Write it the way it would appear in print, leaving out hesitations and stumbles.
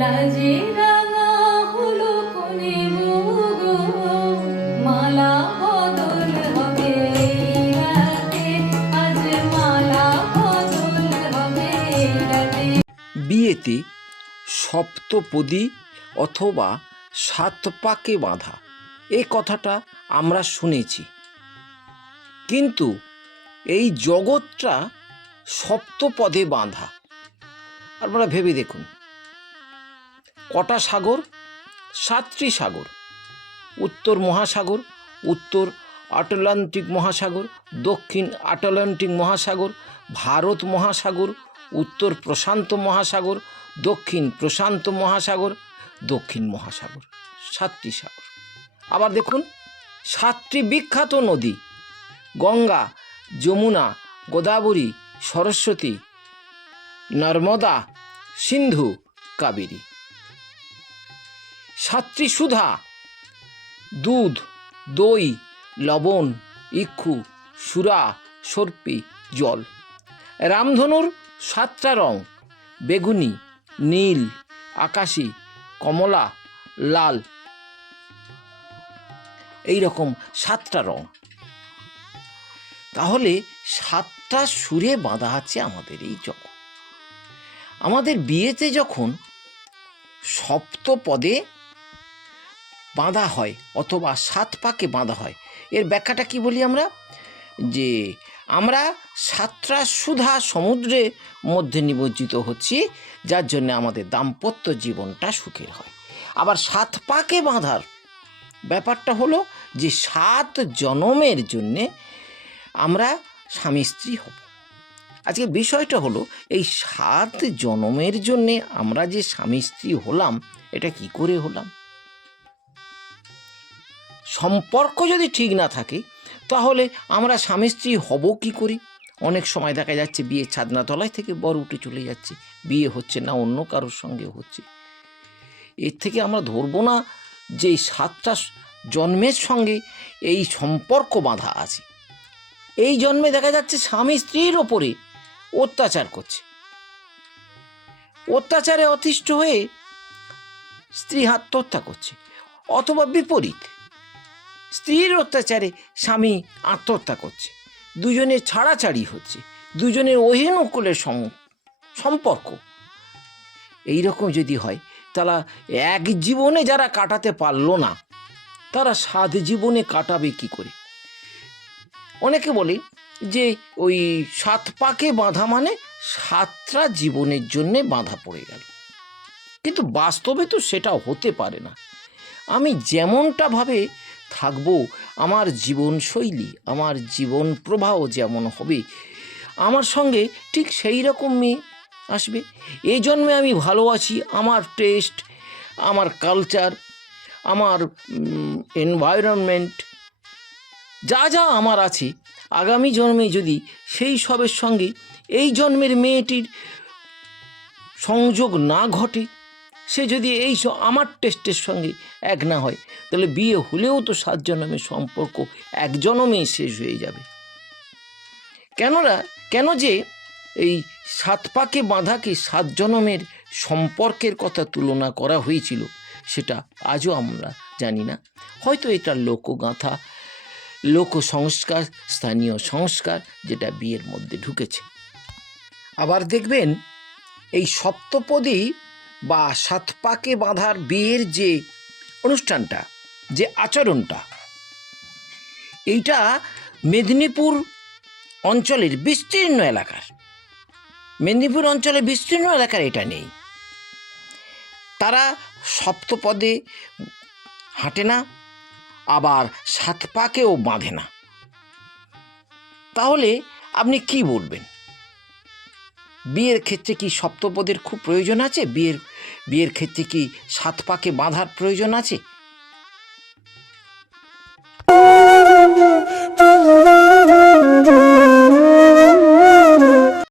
লাজে রাঙা হলো কোনে মুগো, মালা বদল হবে এই রাতে, আজ মালা বদল হবে এই রাতে। বিয়েতে সপ্তপদী অথবা সাত পাকে বাঁধা এই কথাটা আমরা শুনেছি, কিন্তু এই জগৎটা সপ্তপদে বাঁধা। আপনারা ভেবে দেখুন, কটা সাগর? সাতটি সাগর। উত্তর মহাসাগর, উত্তর আটলান্টিক মহাসাগর, দক্ষিণ আটলান্টিক মহাসাগর, ভারত মহাসাগর, উত্তর প্রশান্ত মহাসাগর, দক্ষিণ প্রশান্ত মহাসাগর, দক্ষিণ মহাসাগর, সাতটি সাগর। আবার দেখুন, সাতটি বিখ্যাত নদী: গঙ্গা, যমুনা, গোদাবরী, সরস্বতী, নর্মদা, সিন্ধু, কাবেরী। সাতটি সুধা: দুধ, দই, লবণ, ইক্ষু, সুরা, সর্পি, জল। রামধনুর সাতটা রং: বেগুনি, নীল, আকাশী, কমলা, লাল। এই রকম সাতটা রং। তাহলে সাতটা সুরে বাঁধা আছে আমাদের এই জগৎ। আমাদের বিয়েতে যখন সপ্তপদে বাঁধা হয় অথবা সাত পাকে বাঁধা হয়, এর ব্যাখ্যাটা কি বলি আমরা? যে আমরা সাতটা সুধা সমুদ্রের মধ্যে নিমজ্জিত হচ্ছি, যার জন্য আমাদের দাম্পত্য জীবনটা সুখের হয়। আবার সাত পাকে বাঁধার ব্যাপারটা হলো যে 7 জনমের জন্যে আমরা স্বামী স্ত্রী হব। আজকে বিষয়টা হলো, এই 7 জনমের জন্যে আমরা যে স্বামী স্ত্রী হলাম, এটা কি করে হলাম? সম্পর্ক যদি ঠিক না থাকে, তাহলে আমরা স্বামী স্ত্রী হব কি করে? অনেক সময় দেখা যাচ্ছে বিয়ে ছাদনাতলায় থেকে বর উঠে চলে যাচ্ছে, বিয়ে হচ্ছে না, অন্য কারোর সঙ্গে হচ্ছে। এর থেকে আমরা ধরবো না যে 7টা জন্মের সঙ্গে এই সম্পর্ক বাঁধা আছে। এই জন্মে দেখা যাচ্ছে স্বামী স্ত্রীর ওপরে অত্যাচার করছে, অত্যাচারে অতিষ্ঠ হয়ে স্ত্রী আত্মহত্যা করছে, অথবা বিপরীত, স্ত্রীর অত্যাচারে স্বামী আত্মহত্যা করছে, দুজনের ছাড়াছাড়ি হচ্ছে, দুজনের অহিনুকুলের সম্পর্ক। এইরকম যদি হয়, তারা এক জীবনে যারা কাটাতে পারলো না, তারা 7 জীবনে কাটাবে কি করে? অনেকে বলে যে ওই 7 পাকে বাঁধা মানে 7টা জীবনের জন্যে বাঁধা পড়ে গেল, কিন্তু বাস্তবে তো সেটা হতে পারে না। আমি যেমনটা ভাবে থাকবো, আমার জীবনশৈলী, আমার জীবন প্রবাহ যেমন হবে, আমার সঙ্গে ঠিক সেই রকম মেয়ে আসবে। এই জন্মে আমি ভালো আছি, আমার টেস্ট, আমার কালচার, আমার এনভায়রনমেন্ট, যা যা আমার আছে, আগামী জন্মে যদি সেই সবের সঙ্গে এই জন্মের মেয়েটির সংযোগ না ঘটে, সে যদি এই আমার টেস্টের সঙ্গে এক না হয়, তাহলে বিয়ে হলেও তো 7 জন্মের সম্পর্ক এক জন্মেই শেষ হয়ে যাবে। কেন যে এই 7 পাকে বাঁধাকে 7 জন্মের সম্পর্কের কথা তুলনা করা হয়েছিল, সেটা আজও আমরা জানি না। হয়তো এটা লোকগাথা, লোক সংস্কার, স্থানীয় সংস্কার, যেটা বিয়ের মধ্যে ঢুকেছে। আবার দেখবেন, এই সপ্তপদী বা 7 পাকে বাঁধার বিয়ের যে অনুষ্ঠানটা, যে আচরণটা, এইটা মেদিনীপুর অঞ্চলের বিস্তীর্ণ এলাকার, মেদিনীপুর অঞ্চলের বিস্তীর্ণ এলাকার এটা নেই। তারা সপ্তপদে হাঁটে না, আবার 7 পাকেও বাঁধে না। তাহলে আপনি কি বলবেন? বিয়ের ক্ষেত্রে কি সপ্তপদের খুব প্রয়োজন আছে? বিয়ের ক্ষেত্রে কি 7 পাকে বাঁধার প্রয়োজন আছে?